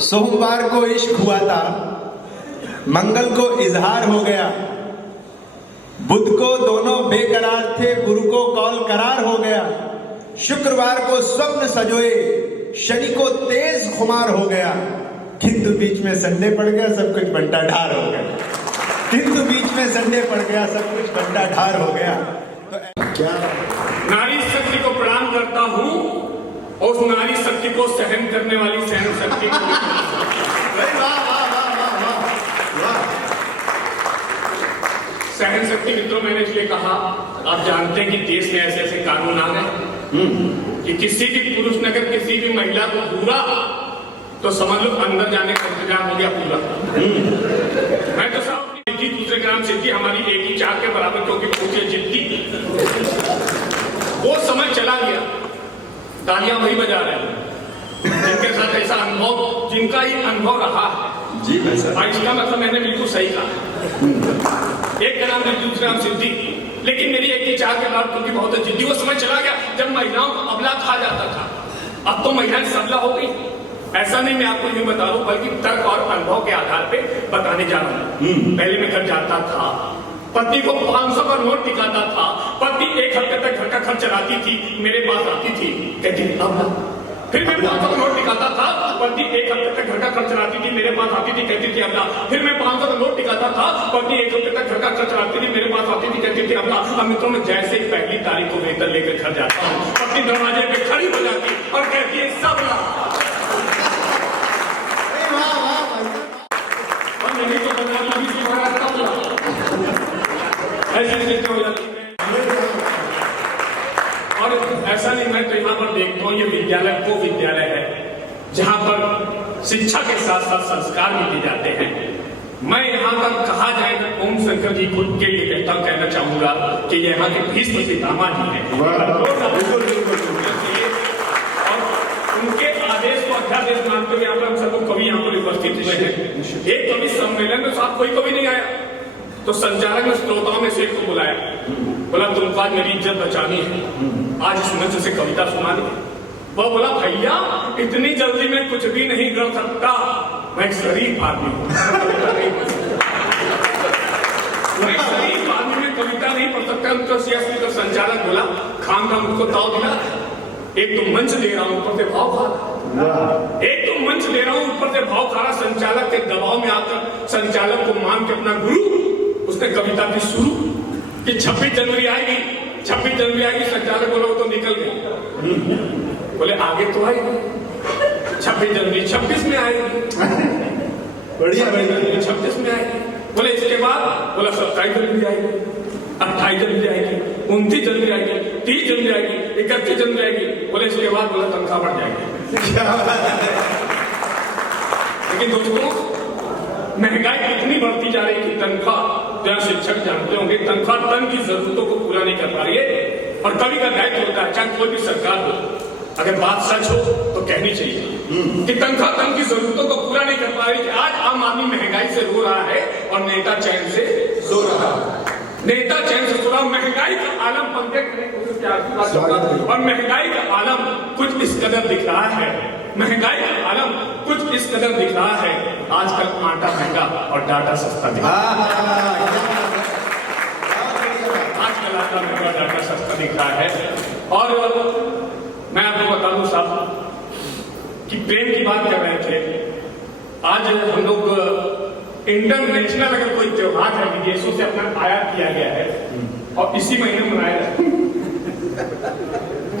सोमवार को इश्क हुआ था, मंगल को इजहार हो गया, बुध को दोनों बेकरार थे, गुरु को कौल करार हो गया, शुक्रवार को स्वप्न सजोए, शनि को तेज खुमार हो गया, किंतु बीच में संडे पड़ गया, सब कुछ बंटा ढार हो गया। किंतु बीच में संडे पड़ गया, सब कुछ बंटा ढार हो गया। तो क्या नारी शक्ति को प्रणाम करता हूँ और उस नारी शक्ति को सहन करने वाली सहन शक्ति को सहन शक्ति मित्रों, मैंने इसलिए कहा, आप जानते हैं कि देश में ऐसे ऐसे कानून आ गए कि किसी भी पुरुष ने अगर किसी भी महिला को घूरा तो समझ लो अंदर जाने का इंतजाम हो गया पूरा। मैं तो साहब जिद्दी, दूसरे ग्राम सिद्धि, हमारी एक ही चार के बराबर क्योंकि पूछे जिद्दी, वो समय चला गया। तालियां वही बजा रहे हैं जिनके साथ ऐसा अनुभव, जिनका ही अनुभव रहा है जी। और इसका मतलब मैंने बिल्कुल सही कहा। एक ग्राम में दूसरे ग्राम सिद्धि, लेकिन मेरी एक ही चार के बाद क्योंकि बहुत जिद्दी, वो समय चला गया जब महिलाओं को अबला कहा जाता था। अब तो महिलाएं सबला हो गई। ऐसा नहीं मैं आपको यूं बता रहा हूं, बल्कि तर्क और अनुभव के आधार पे बताने जा रहा हूं। पहले मैं घर जाता था, पति को 500 का नोट दिखाता था, पति एक हफ्ते तक घर का खर्च चलाती थी, मेरे पास आती थी, कहती अबला। फिर मैं 500 का नोट दिखाता था, पति एक हफ्ते तक घर का खर्च चलाती थी, मेरे पास आती थी, कहती थी अबला। फिर मैं 500 का नोट दिखाता था, पति एक हफ्ते तक घर का खर्च चलाती थी, मेरे पास आती थी, कहती थी अबला। अब मित्रों, में जैसे ही पहली तारीख को वेतन लेकर घर जाता हूँ, पत्नी दरवाजे पे खड़ी हो जाती और कहती है सबला। नहीं तो ऐसी स्थिति हो जाती है। और ऐसा नहीं, मैं तो यहाँ पर देखता हूँ, ये विद्यालय वो विद्यालय है जहाँ पर शिक्षा के साथ साथ संस्कार भी दिए जाते हैं। मैं यहाँ पर कहा जाए तो ओम शंकर जी खुद के लिए कहना चाहूंगा कि यहाँ के भीष्म पितामह जी हैं और उनके आदेश को अध्यादेश मानते हुए यहाँ पर हम सब कवि यहाँ पर उपस्थित हुए हैं। एक कवि सम्मेलन में साथ कोई कवि नहीं आया, तो संचालक ने श्रोताओं में से एक को बुलाया, बोला तुमको आज मेरी इज्जत बचानी है, आज इस मंच से कविता सुना दी। वो बोला भैया इतनी जल्दी में कुछ भी नहीं कर सकता, मैं एक शरीफ आदमी हूँ, मैं शरीफ आदमी में कविता नहीं पढ़ सकता। उनको सियासी संचालक बोला खाम खाम उसको ताव दिला, एक तो मंच दे रहा हूँ ऊपर से भाव खा रहा, एक तो मंच दे रहा हूँ ऊपर से भाव खा रहा। संचालक के दबाव में आकर संचालक को मान के अपना गुरु, उसने कविता की शुरू कि 26 जनवरी आएगी, 26 जनवरी आएगी। संचालक बोला वो तो निकल गया, बोले आगे तो आएगी 26 जनवरी 26 में आएगी, बढ़िया बढ़िया 26 में आएगी। बोले इसके बाद, बोला 27 जनवरी आएगी, 28 जनवरी आएगी, 29 जनवरी आएगी, 30 जनवरी आएगी, 31 जनवरी आएगी। बोले इसके बाद बोला तनख्वाह बढ़ जाएगी। लेकिन दोस्तों, महंगाई कितनी बढ़ती जा रही है, तनख्वाह जहाँ शिक्षक जानते होंगे, तनख्वाह तन की जरूरतों को पूरा नहीं कर पा रही है। और कभी का दायित्व होता है, चाहे कोई भी सरकार हो, अगर बात सच हो तो कहनी चाहिए कि तनख्वाह तन की जरूरतों को पूरा नहीं कर पा रही। आज आम आदमी महंगाई से रो रहा है और नेता चैन से सो रहा है, नेता चैन से सो रहा। महंगाई का आलम पंखे और महंगाई का आलम कुछ इस कदर दिख रहा है, महंगाई का आलम कुछ इस कदर दिख रहा है, आजकल आटा महंगा और डाटा सस्ता दिख रहा है। आजकल आटा महंगा, डाटा सस्ता दिख रहा है। और मैं आपको बता दूं साहब कि प्रेम की बात कर रहे थे, आज हम लोग इंटरनेशनल अगर कोई त्योहार है विदेशों से अपना आयात किया गया है और इसी महीने मनाया जाए,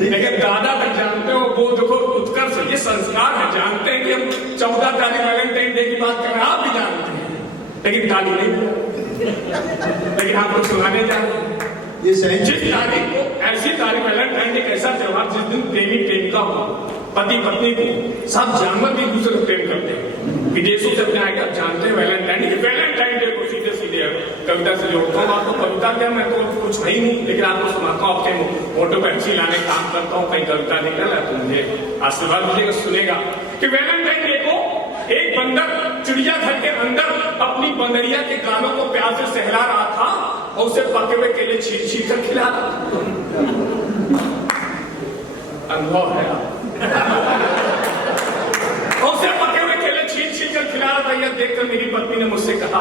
लेकिन दादा तक जानते हो वो देखो उत्कर्ष, ये संस्कार है। जानते हैं कि हम 14 तारीख वैलेंटाइन डे की बात कर रहे हैं, आप भी जानते हैं, लेकिन ताली नहीं, लेकिन आपको सुनाने जा रहे हैं। जिस तारीख को, ऐसी तारीख वैलेंटाइन डे, एक ऐसा त्योहार जिस दिन प्रेमी प्रेमिका को, पति पत्नी को, सब जानवर भी दूसरे को प्रेम करते हैं। विदेशों से अपने आएगा, जानते हैं वैलेंटाइन डे को सीधे सीधे कविता से जोड़ता हूँ। आपको कविता क्या, मैं तो कुछ नहीं हूँ, लेकिन आपको सुनाता हूँ। आपके मोटो पेंसी लाने काम करता हूँ, कहीं कविता निकल है तो मुझे आशीर्वाद मुझे सुनेगा कि वैलेंटाइन डे को एक बंदर चिड़ियाघर के अंदर अपनी बंदरिया के गालों को प्यार से सहला रहा था और उसे पके हुए केले छील छील कर खिला रहा था। अनुभव है। और उसे पके हुए केले रहा था यह देखकर मेरी पत्नी ने मुझसे कहा,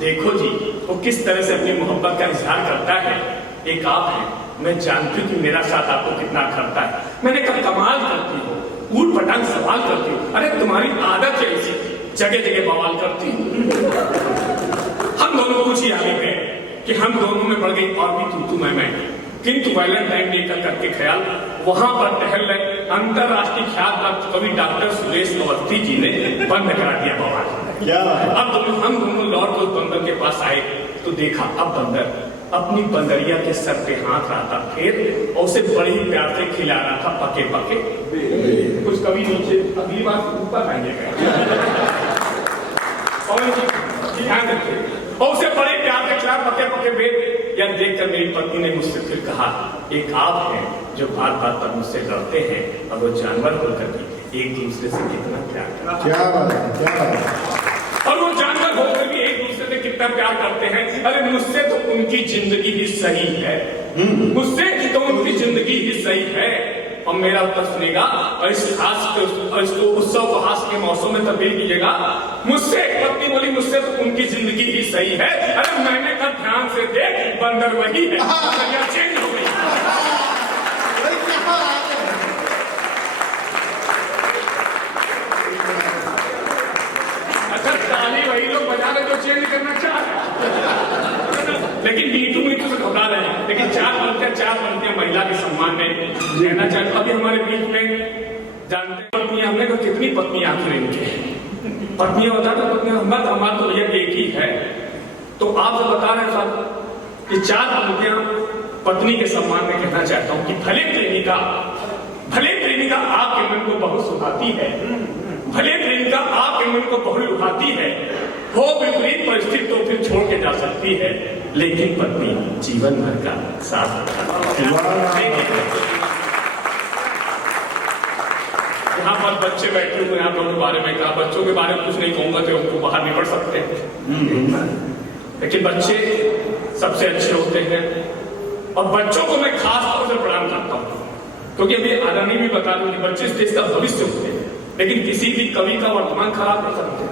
देखो जी वो किस तरह से अपनी मोहब्बत का इजहार करता है। एक आप हैं, मैं जानती हूँ कि मेरा साथ आपको कितना खरता है। मैंने कहा कमाल करती हो, ऊट पटांग सवाल करती हो। अरे तुम्हारी आदत है ऐसी, जगह जगह बवाल करती हो। हम दोनों कुछ ही आगे गए कि हम दोनों में बढ़ गई और भी तू मैं। किंतु वैलेंटाइन डे का करके ख्याल वहां पर टहल रहे अंतरराष्ट्रीय ख्यात कवि डॉक्टर सुरेश अवस्थी जी ने बंद करा दिया बवाल। अब हम दोनों लौट कर बंदर के पास आए तो देखा अब बंदर अपनी बंदरिया के सर पे हाथ रहा था फिर और उसे बड़े ही प्यार से खिला रहा था पके पके कुछ कभी नीचे अगली बार ऊपर आएंगे ध्यान रखिए और उसे बड़े प्यार से खिला पके पके बेट। यह देखकर मेरी पत्नी ने मुझसे फिर कहा, एक आप हैं जो बात बात पर मुझसे लड़ते हैं और वो जानवर होकर भी एक दूसरे से कितना प्यार करते हैं। क्या बात है, क्या बात है। और वो जानवर होकर भी एक दूसरे से कितना प्यार करते हैं। अरे मुझसे तो उनकी जिंदगी ही सही है, मुझसे तो उनकी जिंदगी ही सही है। और मेरा उत्तर सुनेगा और इसको उत्सव को हास्य के मौसम में तब्दील कीजिएगा। मुझसे पत्नी बोली, मुझसे तो उनकी जिंदगी ही सही है। अरे मैंने कहा ध्यान से देख, बंदर वही है, चेंज हो गई। अच्छा ताली वही लोग बजा रहे जो चेंज करना चाह रहे, लेकिन मीटू से घबरा रहे हैं। लेकिन चार पंक्तियां महिला के सम्मान में रहना चाहते। अभी हमारे बीच में जानते हैं पत्नियां, हमने कहा कितनी पत्नी आखिर इनके पत्नियां बता दो। पत्नियां हमारा तो भैया एक ही है। तो आपसे बता रहे हैं साहब कि चार पंक्तियां पत्नी के सम्मान में कहना चाहता हूं कि भले प्रेमिका आपके मन को बहुत सुहाती है, भले प्रेमिका आपके मन को बहुत लुभाती है, हो विपरीत परिस्थिति तो फिर छोड़ के जा सकती है, लेकिन पत्नी जीवन भर का साथ। यहाँ पर बच्चे बैठे हुए हैं, दोनों बारे में कहा, बच्चों के बारे में कुछ नहीं कहूंगा तो उनको बाहर नहीं पढ़ सकते, लेकिन बच्चे सबसे अच्छे होते हैं। और बच्चों को मैं खास तौर से प्रणाम करता हूँ, क्योंकि अभी आदरणीय भी बता दूं कि बच्चे इस देश का भविष्य होते हैं, लेकिन किसी भी कवि का वर्तमान खराब नहीं करते।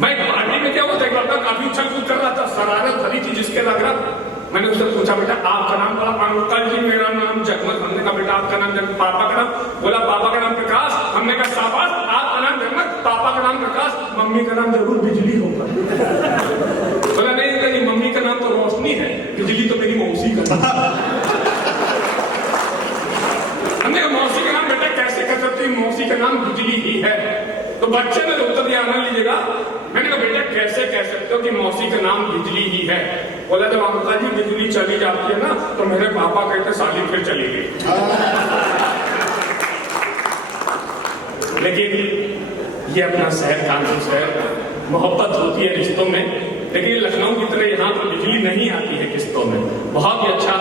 मैं पार्टी में क्या होता है, लड़का काफी उछल कूद कर रहा था, शरारत भरी थी जिसके लग रहा। मैंने उससे पूछा, बेटा आपका नाम बोला पांडुरंग जी, मेरा नाम जगमत। हमने कहा बेटा आपका नाम जगमत, पापा का नाम? बोला पापा का नाम प्रकाश। हमने कहा शाबाश, आपका नाम जगमत, पापा का नाम प्रकाश, मम्मी का नाम जरूर बिजली होगा। बोला नहीं, मम्मी का नाम तो रोशनी है, बिजली तो मेरी मौसी का नाम। हमने कहा मौसी का नाम बेटा कैसे कह सकते, मौसी का नाम बिजली ही है। तो बच्चे ने उत्तर दिया, आनंद लीजिएगा। मैंने कहा बेटा कैसे कह सकते हो कि मौसी का नाम बिजली ही है? बोला जब अंकल जी बिजली चली जाती है ना तो मेरे पापा कहते साली फिर चली गई। लेकिन ये अपना शहर कानपुर शहर, मोहब्बत होती है रिश्तों में, लेकिन लखनऊ की तरह यहाँ पर बिजली नहीं आती है किस्तों में। बहुत ही अच्छा।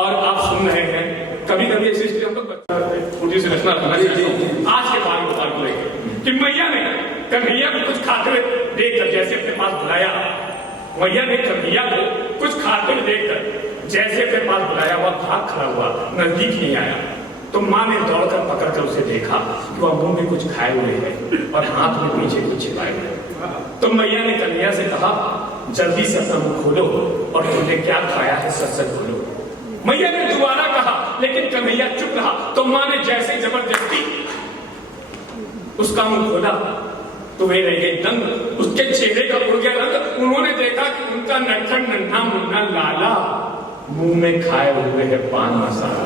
और आप सुन रहे हैं कभी कभी ऐसी स्थिति हम लोग छोटी सी रचना रखना चाहते हैं आज के बारे में कि मैया ने कन्हैया को कुछ खाते हुए देखकर जैसे अपने पास बुलाया, मैया ने कन्हैया को कुछ खाते हुए देखकर जैसे अपने पास बुलाया, वह भाग खड़ा हुआ, नजदीक नहीं आया। तो माँ ने दौड़कर पकड़कर उसे देखा कि वह मुंह में कुछ खाए हुए है और हाथ में पीछे कुछ छिपाए हुए। तो मैया ने कन्हैया से कहा, जल्दी से अपना मुंह खोलो और तुमने क्या खाया है सच सच बोलो। मैया ने दोबारा कहा, लेकिन कन्हैया चुप रहा। तो माँ ने जैसे जबरदस्ती उसका मुंह खोला तो वे रह गई दंग। उसके चेहरे का उड़ गया रंग। उन्होंने देखा कि उनका नट्ठन नन्हा मुन्ना लाला मुंह में खाए हुए है पान मसाला।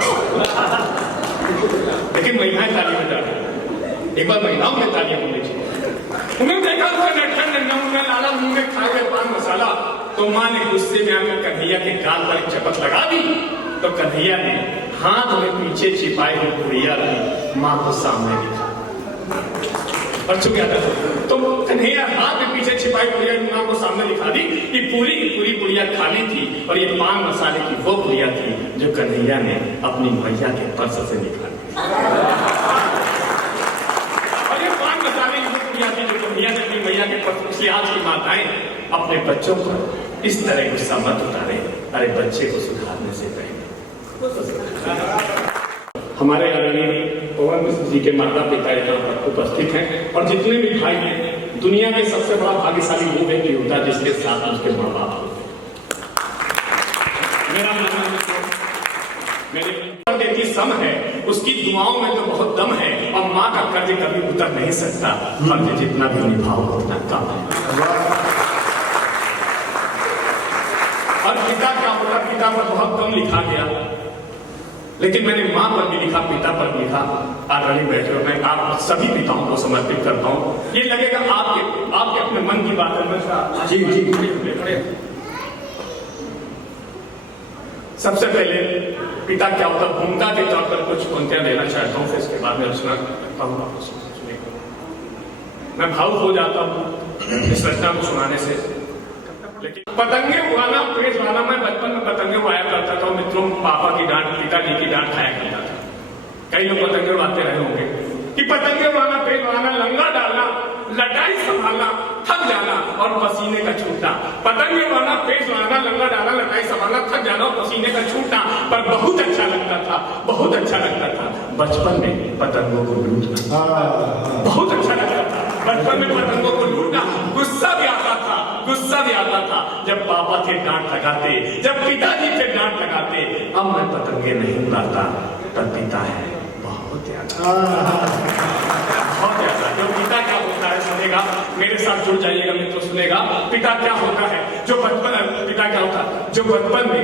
लेकिन महिलाएं ताली बजा रही, एक बार महिलाओं में तालियां होनी चाहिए। उन्होंने देखा उसका नट्ठन नन्हा मुन्ना लाला मुंह में खाए हुए पान मसाला। तो माँ ने गुस्से में आकर कन्हैया के गाल पर एक चपत लगा दी। तो कन्हैया ने हाथ में पीछे छिपाई हुई पुड़िया ली माँ को सामने दिखा और चुप गया था। तो कन्हैया हाथ में पीछे छिपाई पुड़िया माँ को सामने दिखा दी कि पूरी की पूरी पुड़िया खाली थी और ये पान मसाले की वो पुड़िया थी जो कन्हैया ने अपनी मैया के पर्स से निकाली। और ये पान मसाले की वो पुड़िया थी जो कन्हैया ने अपनी मैया के पर्स से। आज की माताएं अपने बच्चों पर इस तरह गुस्सा मत उतारे, अरे बच्चे को सुधारने से पहले। हमारे आदरणीय पवन मिश्र जी के माता पिता यहाँ पर उपस्थित हैं और जितने भी भाई हैं, दुनिया में सबसे बड़ा भाग्यशाली वो व्यक्ति होता है जिसके साथ उसके माँ बाप होते हैं। मेरा मानना है मेरे देती सम है, उसकी दुआओं में तो बहुत दम है और माँ का कर्ज कभी उतर नहीं सकता, फर्ज जितना भी निभाओ उतना कम है। और पिता क्या होता, पिता पर बहुत कम लिखा गया, लेकिन मैंने मां पर भी लिखा, पिता पर भी लिखा। आदरणीय बैठे मैं आप सभी पिताओं को समर्पित करता हूं। ये लगेगा आपके अपने मन की बात है। जी जी। सबसे पहले पिता क्या होता, भूमिका के तौर पर कुछ पंक्तियां देना चाहता हूं, फिर इसके बाद में रचना करता हूं। मैं भावुक हो जाता हूं इस रचना को सुनाने से। लेकिन पतंगे उड़ाना, पेड़ उड़ाना, मैं बचपन में पतंगे उड़ाया करता था मित्रों। पापा की डांट, पिताजी की डांट खाया करता था। कई लोग पतंगे उड़ाते रहे होंगे कि पतंगे उड़ाना, पेड़ उड़ाना, लंगा डालना, लटाई संभालना, थक जाना और पसीने का छूटना। पतंगे उड़ाना, पेड़ उड़ाना, लंगा डालना, लटाई संभालना, थक जाना और पसीने का छूटना, पर बहुत अच्छा लगता था, बहुत अच्छा लगता था बचपन में पतंगों को लूटना। बहुत अच्छा लगता था बचपन में पतंगों को लूटना। गुस्सा भी आता था, गुस्सा भी आता था जब पापा थे डांट लगाते, जब पिताजी थे डांट लगाते। अब मैं पतंगे नहीं उड़ाता, पर पिता है बहुत ज्यादा, बहुत ज्यादा। जो पिता क्या होता है सुनेगा, मेरे साथ जुड़ जाइएगा मित्रों, सुनेगा पिता क्या होता है। जो बचपन, पिता क्या होता है जो बचपन में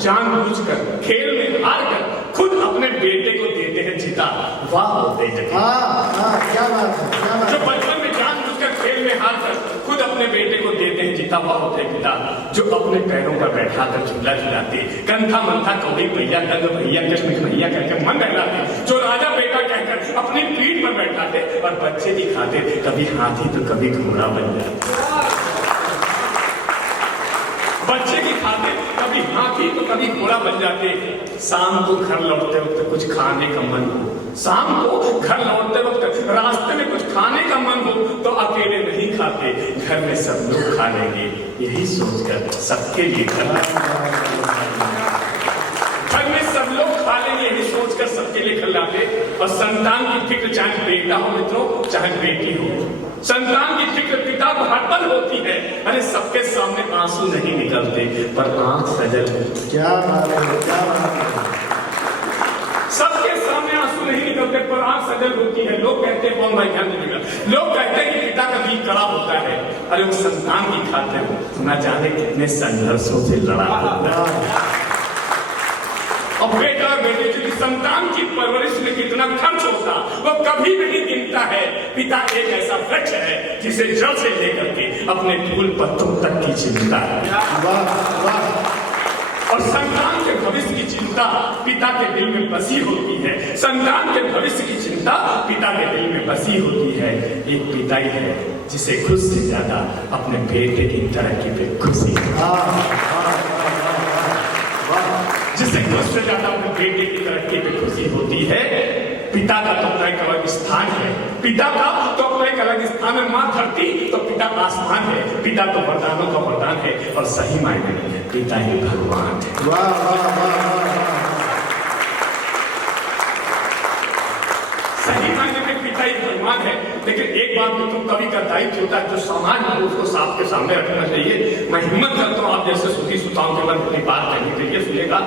जानबूझकर खेल में हार कर खुद अपने बेटे को देते हैं जीता, वाह होते हैं। क्या बात है। जो बचपन में जानबूझकर खेल में हार कर खुद अपने बेटे को देते हैं जीता, वाह होते हैं पिता। जो अपने पैरों पर बैठा कर झूला झुलाते, कंथा मंथा कौड़ी भैया, कंग भैया, कृष्ण भैया कहकर मन बहलाते, जो राजा बेटा कहकर अपनी पीठ पर बैठाते और बच्चे दिखाते, कभी हाथी तो कभी घोड़ा बन जाते। बच्चे की खाते कभी हाथी तो कभी घोड़ा बन जाते। शाम को घर लौटते वक्त कुछ खाने का मन हो, शाम को घर लौटते वक्त रास्ते में कुछ खाने का मन हो तो अकेले नहीं खाते, घर में सब लोग खा लेंगे, यही सोचकर सबके लिए घर में सब लोग खा लेंगे, यही सोचकर सबके लिए खिलाते। और संतान की फिक्र चाहे बेटा हो मित्रों, चाहे बेटी हो, संतान की फिक्र पिता को हर पल होती है। अरे सबके सामने आंसू नहीं निकलते, पर आंख सजल होती। क्या बात है, क्या बात है। सबके सामने आंसू नहीं निकलते, पर आंख सजल होती है। लोग कहते हैं कौन भाई ध्यान देगा, लोग कहते हैं कि पिता का दिल कड़ा होता है। अरे वो संतान की खातिर न जाने कितने संघर्षों से लड़ा होता है। और बेटा और बेटे की संतान की परवरिश में कितना खर्च होता वो कभी नहीं गिनता है। पिता एक ऐसा वृक्ष है जिसे जड़ से लेकर के अपने फूल पत्तों तक की चिंता है। और संतान के भविष्य की चिंता पिता के दिल में बसी होती है। संतान के भविष्य की चिंता पिता के दिल में बसी होती है। एक पिता ही है जिसे खुद से ज्यादा अपने बेटे की तरक्की पे खुशी, जिसे खुद से ज्यादा अपने बेटे की तरक्की पे खुशी होती है। पिता का तो अपना एक अलग स्थान है, पिता का तो अपना एक अलग स्थान है। माँ धरती तो पिता आसमान है, पिता तो वरदानों का वरदान है और सही मायने में पिता ही भगवान है। वाह वाह वाह। सही मायने में पिता ही भगवान है। लेकिन एक बात भी तुम कभी का दायित्व होता है जो समाज में उसको सबके सामने रखना चाहिए। मैं हिम्मत करता हूँ आप जैसे सुधी सुताओं के मन अपनी बात कहनी चाहिए। सुनेगा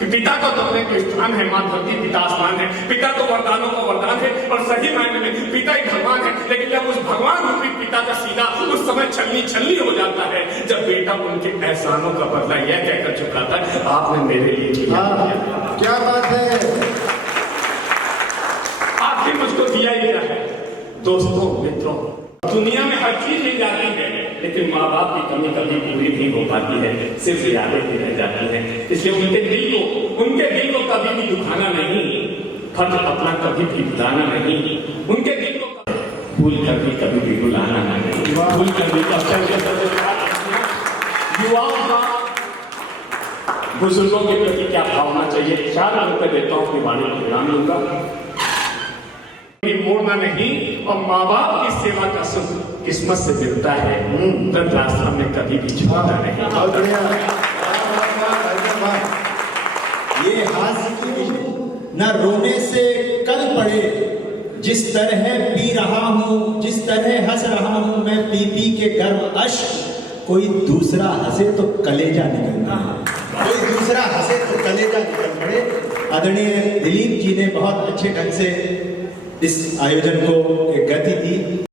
कि पिता का तो अपने एक स्थान है, माँ धरती पिता आसमान है, पिता तो वरदानों का वरदान है और सही मायने में पिता ही भगवान है। लेकिन जब उस भगवान रूपी पिता का सीना उस समय छलनी छलनी हो जाता है, जब बेटा उनके एहसानों का बदला यह कहकर चुकाता है आपने मेरे लिए किया। क्या बात है। आखिर मुझको दिया ही क्या है। दोस्तों मित्रों, दुनिया में हर चीज मिल जाती है लेकिन माँ बाप की कमी कभी पूरी नहीं हो पाती है, सिर्फ यादें ही रह जाती हैं। इसलिए उनके दिल को कभी भी दुखाना नहीं, फर्ज अपना कभी भी भुलाना नहीं, उनके दिल को भूल कर भी कभी भी भुलाना नहीं। भूल कर भी युवाओं का बुजुर्गों के प्रति क्या भावना चाहिए, 4 रुपए देता हूँ अपनी वाणी को विराम लूंगा। मोड़ना नहीं और माँ बाप की सेवा का सुख किस्मत से मिलता है, वृद्धाश्रम में कभी भी छूटता नहीं। ये हास्य की विषय न रोने से कल पड़े, जिस तरह पी रहा हूं, जिस तरह हंस रहा हूं मैं पी पी के गर्म अश्क, कोई दूसरा हंसे तो कलेजा निकलता है, कोई दूसरा हंसे तो कलेजा निकल पड़े। आदरणीय दिलीप जी ने बहुत अच्छे ढंग से इस आयोजन को एक गति दी।